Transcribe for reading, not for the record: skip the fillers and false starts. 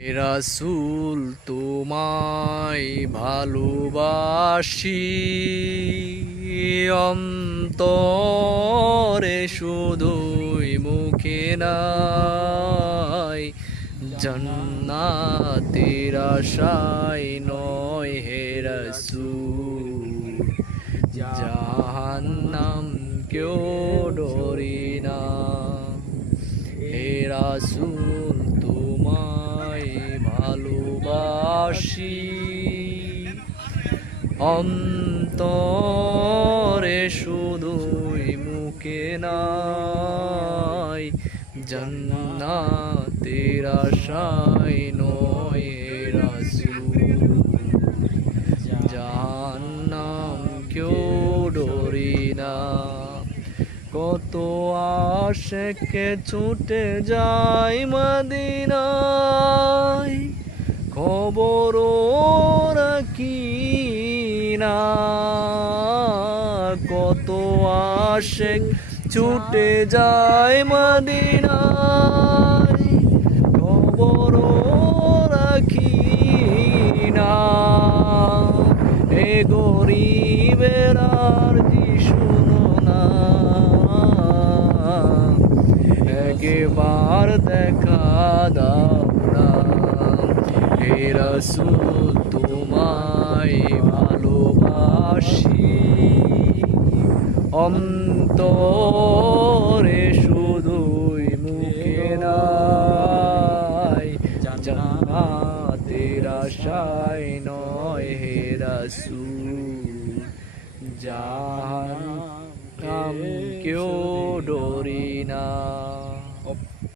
রাসূল তোমায় ভালোবাসি অন্তরে শুধুই মুখে নাই জান্নাতের আশায় নয় হে রাসূল জাহান্নাম কেউ ডরি না হে রাসূল তোমায় ভালোবাসি অন্তরে শুধুই মুখে নাই জান্নাতের আশায় নয় হে রাসূল জাহান্নাম কেউ ডরি না কত আশিক ছুটে যায় মদিনায় খবর রাখি না কত আশিক ছুটে যায় মদিনায় খবর রাখি না এ গরিবের আরজি শুনো না একবার দেখা দাও না হে রাসূল তোমায় ভালোবাসি অন্তরে শুধুই মুখে নাই জান্নাতের আশায় নয় হে রাসূল জাহান্নাম